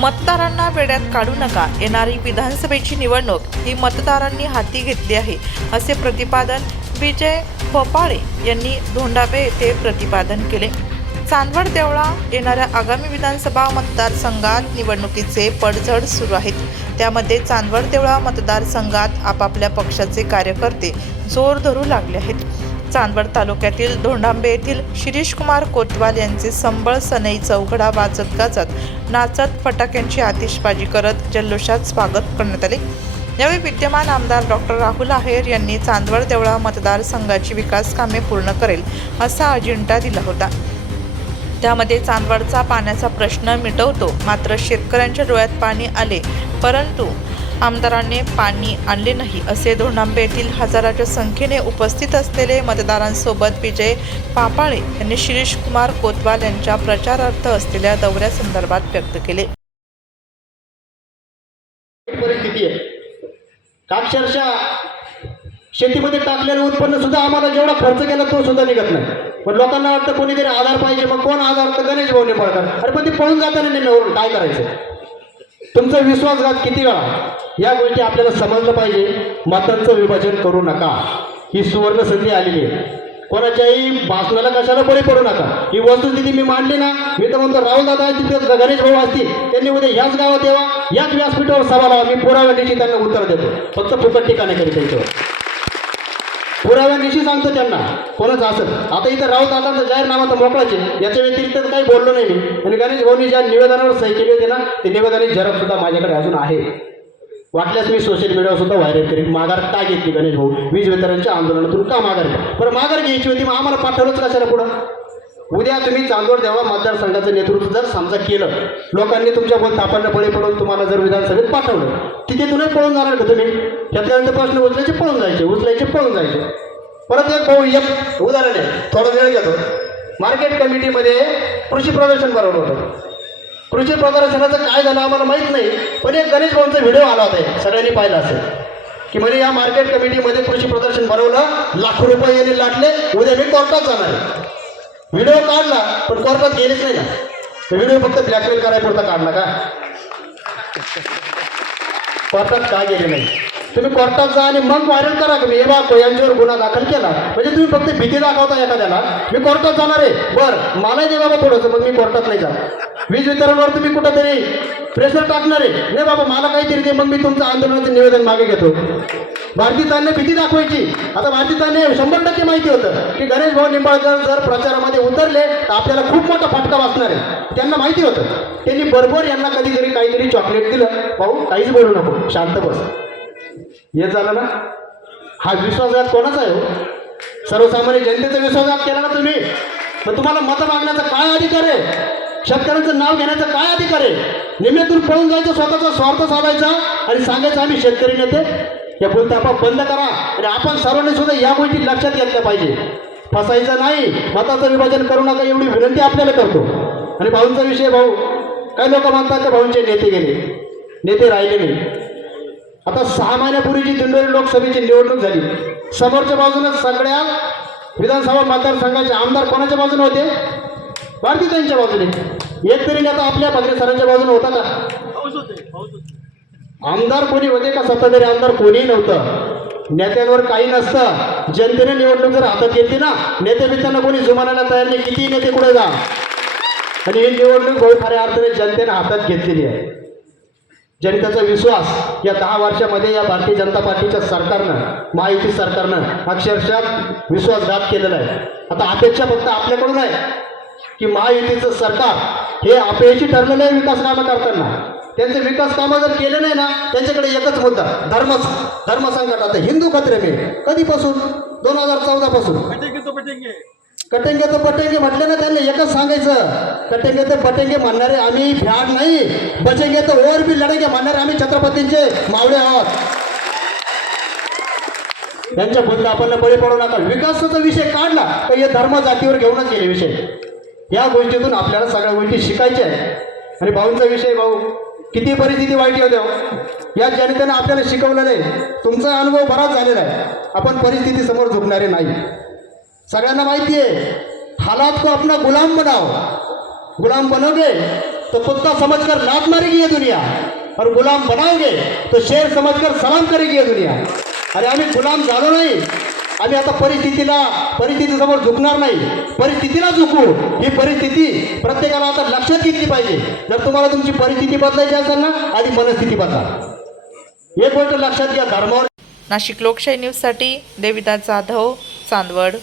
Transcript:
मतदारांना वेड्यात काढू नका. येणारी विधानसभेची निवडणूक ही मतदारांनी हाती घेतली आहे असे प्रतिपादन विजय भोपाळे यांनी धोंडावे येथे प्रतिपादन केले. चांदवड देवळा येणाऱ्या आगामी विधानसभा मतदारसंघात निवडणुकीचे पडझड सुरू आहेत. त्यामध्ये चांदवड देवळा मतदारसंघात आपापल्या पक्षाचे कार्यकर्ते जोर धरू लागले आहेत. चांदवड तालुक्यातील धोंडांबे येथील शिरीष कुमार कोतवाल यांचे संबळ सनई चौघडा वाजत गाजत नाचत फटाक्यांची आतिषबाजी करत जल्लोषात स्वागत करण्यात आले. यावेळी विद्यमान आमदार डॉक्टर राहुल आहेर यांनी चांदवड देवळा मतदारसंघाची विकास कामे पूर्ण करेल असा अजिंठा दिला होता. त्यामध्ये चांदवडचा पाण्याचा प्रश्न मिटवतो मात्र शेतकऱ्यांच्या डोळ्यात पाणी आले परंतु आमदारांनी पाणी आणले नाही असे धोंडांबे येथील हजाराच्या संख्येने उपस्थित असलेले मतदारांसोबत विजय पापाळे यांनी शिरीष कुमार कोतवाल यांच्या प्रचारार्थ असलेल्या दौऱ्यासंदर्भात व्यक्त केले. परिस्थिती आहे. अक्षरशः शेतीमध्ये टाकलेलं उत्पन्न सुद्धा आम्हाला जेवढा खर्च केला तो सुद्धा निघत नाही. पण लोकांना वाटतं कोणीतरी आधार पाहिजे मग कोण आधार? तर गणेश भाऊने पळतात. अरे पण ते पळून जाताना निम्म्यावरून काय करायचं? तुमचा विश्वासघात किती वेळा? या गोष्टी आपल्याला समजलं पाहिजे. मतांचं विभाजन करू नका. ही सुवर्ण संधी आलेली आहे. कोणाच्याही भाषणाला कशाला बळी पडू नका. ही वस्तुस्थिती मी मांडली ना मी तर म्हणतो राहुल दादा तिथे गणेश भाऊ असतील त्यांनी उद्या ह्याच गावात यावा. याच व्यासपीठावर सभा लावा. मी पुराव्या त्यांना उत्तर देतो. फक्त फुकट ठिकाणी नाही करीत पुराव्या पुराव्यानिशी सांगतो त्यांना. कोणच असत. आता इथं राऊत दादांचा जाहीरनामा तर मोकळायचे याच्या व्यतिरिक्त काही बोललो नाही मी. आणि गणेश भाऊनी ज्या निवेदनावर सही केली होती ना ते निवेदनाची झरप सुद्धा माझ्याकडे अजून आहे. वाटल्यास मी सोशल मीडियावर सुद्धा व्हायरल करीन. माघार का घेतली गणेश भाऊ? वीज वितरणच्या आंदोलनातून का माघार घ्या पण माघार घ्यायची होती मग आम्हाला पाठवलंच कशाला पुढं? उद्या तुम्ही चांदोड देवा मतदारसंघाचं नेतृत्व जर समजा केलं लोकांनी तुमच्या बोल बळी पडून तुम्हाला जर विधानसभेत पाठवलं तिथेतूनच पळून जाणार का तुम्ही? त्याच्यानंतर प्रश्न उचलायचे पळून जायचे उचलायचे पळून जायचे. परत एक भाऊ एक उदाहरण आहे थोडा वेळ घेतो. मार्केट कमिटीमध्ये कृषी प्रदर्शन भरवलं होतं. कृषी प्रदर्शनाचं काय झालं आम्हाला माहीत नाही पण एक गणेश भाऊंचा व्हिडिओ आला होता सगळ्यांनी पाहिला असेल. की म्हणजे या मार्केट कमिटीमध्ये कृषी प्रदर्शन भरवलं लाखो रुपये यांनी लाटले उद्या मी कोर्टात जाणार आहे. व्हिडिओ काढला पण कोर्टात गेलेच नाही ना व्हिडिओ फक्त ब्लॅकमेल करायपुरता काढला का? कोर्टात का गेले नाही. तुम्ही कोर्टात जा आणि मग व्हायरल करा की मी हे बा यांच्यावर गुन्हा दाखल केला. म्हणजे तुम्ही फक्त भीती दाखवता एखाद्याला. मी कोर्टात जाणार आहे. बरं मला दे बाबा थोडंसं मग मी कोर्टात नाही जाणार. वीज वितरणवर तुम्ही कुठंतरी प्रेशर टाकणार आहे. नाही बाबा मला काहीतरी दे मग मी तुमचं आंदोलनाचं निवेदन मागे घेतो. भारतीतांना भीती दाखवायची. आता भारतीतांनी शंभर टक्के माहिती होतं की गणेश भाऊ निंबाळकर जर प्रचारामध्ये उतरले तर आपल्याला खूप मोठा फटका वाचणार आहे. त्यांना माहिती होतं. त्यांनी बरोबर यांना कधीतरी काहीतरी चॉकलेट दिलं. भाऊ काहीच बोलू नको. शांत बस. हे झालं ना? हा विश्वासघात कोणाचा आहे हो? सर्वसामान्य जनतेचा विश्वासघात केला ना तुम्ही? तर तुम्हाला मत मागण्याचा काय अधिकार आहे? शेतकऱ्यांचं नाव घेण्याचा काय अधिकार आहे? निम्यातून पळून जायचं स्वतःचा स्वार्थ साधायचा आणि सांगायचं आम्ही शेतकरी नेते. या बोलतापा बंद करा आणि आपण सर्वांनी सुद्धा या गोष्टी लक्षात घेतल्या पाहिजे. फसायचं नाही मताचं विभाजन करू नका एवढी विनंती आपल्याला करतो. आणि भाऊंचा विषय भाऊ काही लोक म्हणतात का भाऊंचे नेते गेले? नेते राहिले नाही. आता सहा महिन्यापूर्वी जी दिंडोरी लोकसभेची निवडणूक झाली समोरच्या बाजूने सगळ्या विधानसभा मतदारसंघाचे आमदार कोणाच्या बाजूने होते? भारतीयांच्या बाजूने. एक तरी नेता आपल्या भद्रे सरांच्या बाजूने होता का? आमदार कोणी होते का? सत्ताधारी आमदार कोणीही नव्हतं. नेत्यांवर काही नसतं. जनतेने निवडणूक जर हातात घेतली ना नेते बित्यांना कोणी जुमानायला तयार नाही किती नेते कुठे जा. आणि ही निवडणूक बहु खऱ्या अर्थाने जनतेने हातात घेतलेली आहे. जनतेचा विश्वास या दहा वर्षामध्ये या भारतीय जनता पार्टीच्या सरकारनं महायुती सरकारनं अक्षरशः विश्वासघात केलेला आहे. आता अपेक्षा फक्त आपल्याकडून आहे. की महायुतीचं सरकार हे अपयशी ठरलेलं आहे विकास कामं करताना. त्यांचे विकास कामं जर केले नाही ना त्यांच्याकडे एकच मुद्दा धर्म धर्मसंकट आता हिंदू खत्रे में. कधीपासून? दोन हजार चौदा पासून कटेंगे तो पटेंगे म्हटले ना त्यांनी एकच सांगायचं. कटेंगे तो पटेंगे म्हणणारे आम्ही फॅड नाही. बचेंगे तर ओर बी लढेंगे म्हणणारे आम्ही छत्रपतींचे मावळे आहोत. यांच्या बुद्ध आपण बळी पडू नका. विकासाचा विषय काढला तर हे धर्म जातीवर घेऊनच गेले विषय. या गोष्टीतून आपल्याला सगळ्या गोष्टी शिकायच्या आहेत. आणि भाऊंचा विषय भाऊ. किती परिस्थिती वाईट होत्या या जनतेनं आपल्याला शिकवलं नाही तुमचा अनुभव बराच झालेला आहे. आपण परिस्थिती समोर झुकणारे नाही. सगळ्यांना माहिती आहे हालात को अपना गुलाम बनाओ. गुलाम बनोगे तो कुत्ता समझकर लात मारेगी ये दुनिया. और गुलाम बनाओगे तो शेर समझकर सलाम करेगी ये दुनिया. अरे आम्ही गुलाम झालो नाही. आम्ही आता परिस्थितीला परिस्थितीसमोर झुकणार नाही. परिस्थितीला झुकू. ही परिस्थिती प्रत्येकाला आता लक्षात घेतली पाहिजे. जर तुम्हाला तुमची परिस्थिती बदलायची असेल ना आधी मनस्थिती बदला. एक गोष्ट लक्षात घ्या धर्मावर नाशिक लोकशाही न्यूजसाठी देविदास जाधव चांदवड.